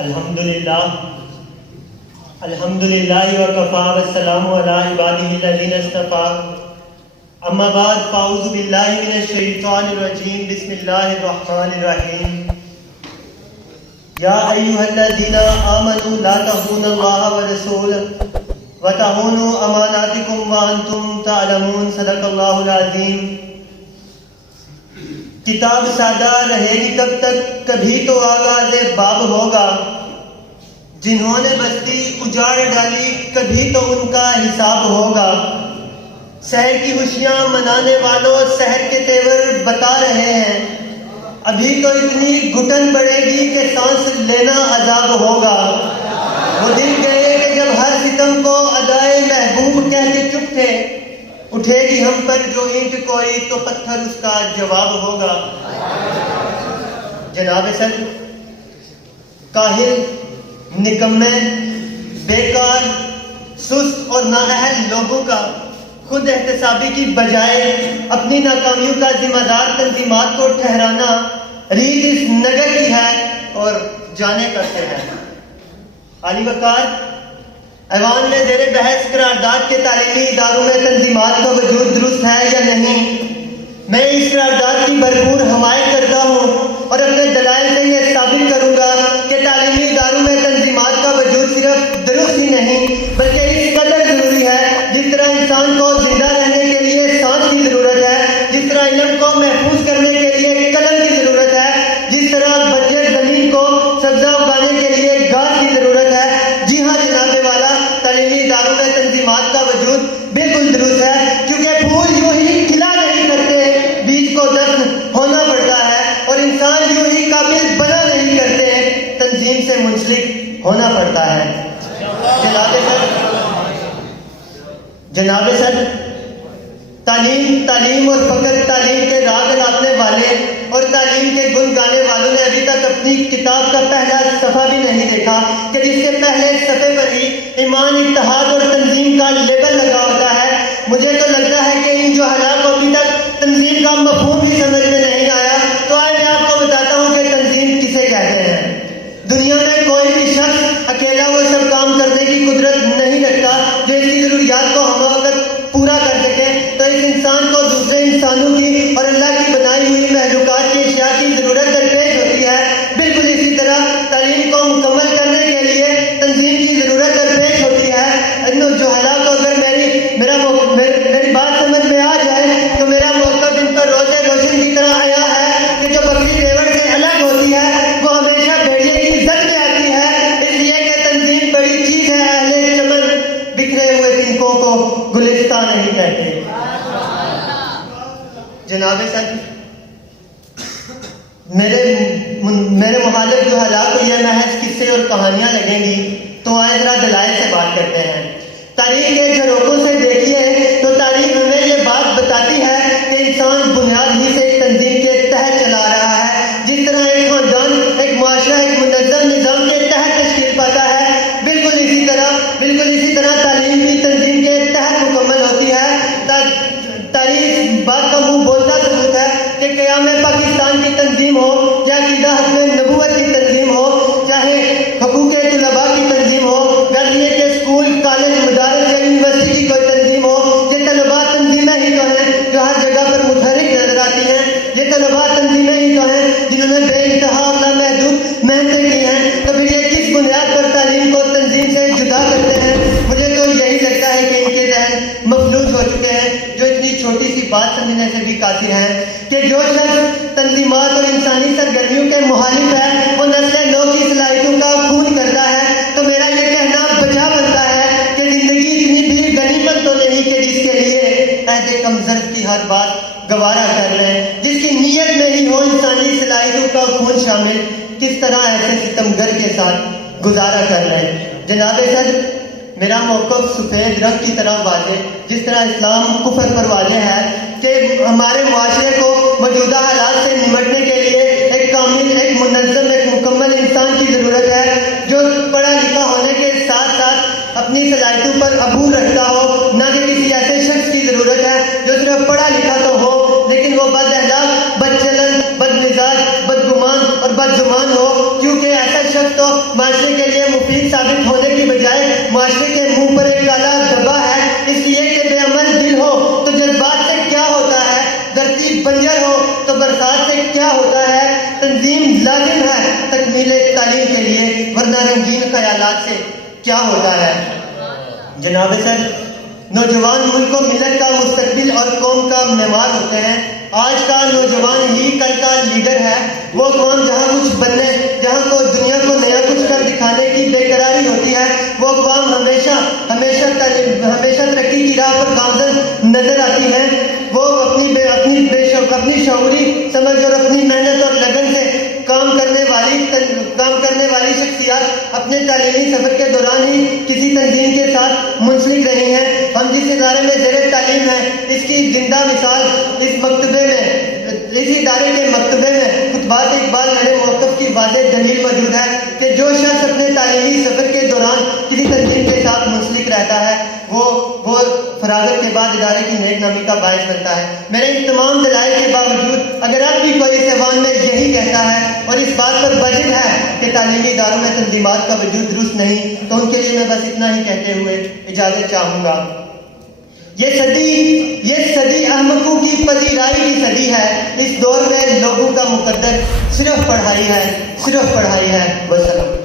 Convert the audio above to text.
الحمدللہ وکفا والسلام علی عبادہ الذین اصطفیٰ اما بعد فاعوذ باللہ من الشیطان الرجیم بسم اللہ الرحمن الرحیم یا ایہا الذین آمنوا لا تخونوا اللہ ورسولہ وتخونوا اماناتکم وانتم تعلمون صدق اللہ العظیم۔ کتاب سادہ رہے گی کب تک، کبھی تو آغاز باب ہوگا۔ جنہوں نے بستی اجاڑ ڈالی کبھی تو ان کا حساب ہوگا۔ سحر کی خوشیاں منانے والوں سحر کے تیور بتا رہے ہیں، ابھی تو اتنی گھٹن بڑھے گی کہ سانس لینا عذاب ہوگا۔ وہ دن گئے کہ جب ہر ستم کو ادائے محبوب کہہ کے چپ تھے، اٹھے گی ہم پر جو اینٹ کوئی تو پتھر اس کا جواب ہوگا۔ جناب صدر، کاہل، نکمے، بیکار، سست اور نااہل لوگوں کا خود احتسابی کی بجائے اپنی ناکامیوں کا ذمہ دار تنظیمات کو ٹھہرانا ریت اس نگر کی ہے اور جانے کرتے ہیں۔ علی وقار، ایوان میں زیر بحث قرارداد کے تعلیمی اداروں میں تنظیمات کا وجود درست ہے یا نہیں؟ میں اس قرارداد کی بھرپور حمایت کرتا ہوں اور اپنے دلائل سے یہ ثابت کروں گا کہ تعلیمی اداروں میں تنظیمات کا وجود صرف درست ہی نہیں بلکہ اس قدر ضروری ہے جس طرح انسان کو زندہ رہنے کے لیے سانس کی ضرورت ہے، جس طرح علم کو محفوظ کرنے کے لیے قلم کی ضرورت ہے، جس طرح بنجر زمین کو سبزہ اگانے کے لیے گھاس کی ضرورت ہے۔ جی ہاں جناب والا، تعلیمی اداروں میں تنظیمات کا وجود بالکل درست ہے، کیونکہ پھول یوں ہی کھلا نہیں کرتے، بیج کو دفن ہونا پڑتا ہے، اور انسان یوں ہی قابل بنا نہیں کرتے، تنظیم سے منسلک ہونا پڑتا ہے۔ جناب صدر، تعلیم اور فقط تعلیم کے راگ اڑانے والے اور تعلیم کے گن گانے والوں نے ابھی تک اپنی کتاب کا پہلا صفحہ بھی نہیں دیکھا کہ جس کے پہلے صفحے پر ہی ایمان، اتحاد اور تنظیم کا لیبل لگا ہوتا ہے۔ مجھے تو لگتا ہے کہ ان جوہلاء کو ابھی تک تنظیم کا مفہوم بھی سمجھ میں نہیں آیا۔ تو آج میں آپ کو بتاتا ہوں کہ تنظیم کسے کہتے ہیں۔ دنیا میں کوئی بھی شخص اکیلا وہ سب کام کرنے کی قدرت نہیں رکھتا جو اس کی ضروریات کو ہم وقت پورا کر سکے، تو اس انسان کو دوسرے انسانوں کی اور اللہ کی بنائی ہوئی مخلوقات کی اشیاء کی ضرورت درپیش ہوتی ہے۔ بالکل اسی طرح تعلیم کو مکمل کرنے کے لیے تنظیم کی ضرورت درپیش ہوتی ہے۔ ان جوہلاء کو اگر میری بات سمجھ میں آ جائے تو میرا موقف ان پر روزے روشن کی طرح آیا ہے کہ جو بکری ریوڑ سے الگ ہوتی ہے وہ ہمیشہ بھیڑیے کی زد میں آتی ہے، اس لیے کہ تنظیم بڑی چیز ہے۔ اہل چمن بکھرے ہوئے تنکوں کو گلستان نہیں کہتے۔ جناب صدر، میرے مخالف جوہلاء کو یہ محض قصے اور کہانیاں لگیں گی، تو آئے ذرا دلائل سے بات کرتے ہیں۔ تاریخ کے جھروکوں سے دیکھیے تو تاریخ ہمیں یہ بات بتاتی ہے کہ انسان بنیاد ہی سے ایک تنظیم کے تحت چلا رہا ہے۔ جس طرح ایک خاندان، ایک معاشرہ ایک منظم نظام کے تحت تشکیل پاتا ہے، بالکل اسی طرح تعلیم بھی تنظیم کے تحت مکمل ہوتی ہے۔ تاریخ بات کا منہ بولتا ثبوت ہے کہ قیام پاکستان کی تنظیم ہو، یا عقیدہ حتم نبوت کی تنظیم ہو، چاہے حقوق طلباء کی تنظیم ہو، غرض یہ کہ اسکول، کالج، مدارس یا یونیورسٹی کی کوئی تنظیم ہو، یہ طلباء تنظیمیں ہی تو ہیں جو ہر جگہ پر متحرک نظر آتی ہیں۔ یہ طلباء تنظیمیں ہی تو ہیں جنہوں نے بے انتہا اور لامحدود محنتیں کی ہیں۔ تو پھر یہ کس بنیاد پر تعلیم کو تنظیم سے جدا کرتے ہیں؟ مجھے تو یہی لگتا ہے کہ ان کے ذہن مفلوج ہو چکے ہیں، جو اتنی چھوٹی سی بات سمجھنے سے بھی قاصر ہیں کہ جو شخص تنظیمات اور انسانی سرگرمیوں کے مخالف ہے وہ نسل نو کی صلاحیتوں کا خون کرتا ہے۔ تو میرا یہ کہنا بجا بنتا ہے کہ زندگی اتنی بھی غنیمت تو نہیں کہ جس کے لیے عہد کمزرد کی ہر بات گوارا کر لیں، جس کی نیت میں ہی ہو انسانی صلاحیتوں کا خون شامل، کس طرح ایسے ستمگر کے ساتھ گزارا کر لیں۔ جناب صدر، میرا موقف سفید رنگ کی طرح واضح، جس طرح اسلام کفر پر واضح ہے کہ ہمارے معاشرے کو موجودہ حالات سے نمٹنے کے لیے ایک کامل، ایک منظم، ایک مکمل انسان کی ضرورت ہے جو پڑھا لکھا ہونے کے ساتھ ساتھ اپنی صلاحیتوں پر عبور رکھتا ہو، نہ کہ کسی ایسے شخص کی ضرورت ہے جو صرف پڑھا لکھا تو ہو لیکن وہ بد اخلاق، بد چلن، بد مزاج، بدگمان اور بدزبان ہو، کیونکہ ایسا شخص تو معاشرے کے لیے مفید ثابت ہونے کی بجائے معاشرے کے منہ پر ایک کالا دھبا ہے، اس لیے کہ بے عمل دل ہو تو جذبات سے کیا ہوتا ہے، دھرتی بنجر ہو تو برسات سے کیا ہوتا ہے، تنظیم لازم ہے تکمیل تعلیم کے لیے، ورنہ رنگین خیالات سے کیا ہوتا ہے۔ جناب سر، نوجوان ملک و ملت کا مستقبل اور قوم کا معمار ہوتے ہیں۔ آج کا نوجوان ہی کل کا لیڈر ہے۔ وہ قوم جہاں کچھ بننے، جہاں کو دنیا کو نیا کچھ کر دکھانے کی بے قراری ہوتی ہے، وہ قوم ہمیشہ ترقی کی راہ پر گامزن نظر آتی ہے۔ وہ اپنی شعوری سمجھ اور اپنی محنت اور لگن سے کام کرنے والی شخصیات اپنے تعلیمی سفر کے دوران ہی کسی تنظیم کے ساتھ منسلک رہی ہیں۔ ہم جس ادارے میں زیر تعلیم ہیں، اس کی زندہ مثال اس ادارے کے مکتبے میں خطبات اقبال میرے موقف کی واضح دلیل موجود ہے کہ جو شخص اپنے تعلیمی سفر کے دوران کسی تنظیم کے ساتھ منسلک رہتا ہے وہ فراغت کے بعد ادارے کی نیک نامی کا باعث بنتا ہے۔ میرے ان تمام دلائل کے باوجود اگر اب بھی کوئی اس ایوان میں یہی کہتا ہے اور اس بات پر بجٹ ہے کہ تعلیمی اداروں میں تنظیمات کا وجود درست نہیں، تو ان کے لیے میں بس اتنا ہی کہتے ہوئے اجازت چاہوں گا۔ یہ صدی احمقوں کی پذیرائی کی صدی ہے۔ اس دور میں لوگوں کا مقدر صرف پڑھائی ہے، صرف پڑھائی ہے۔ وسلام۔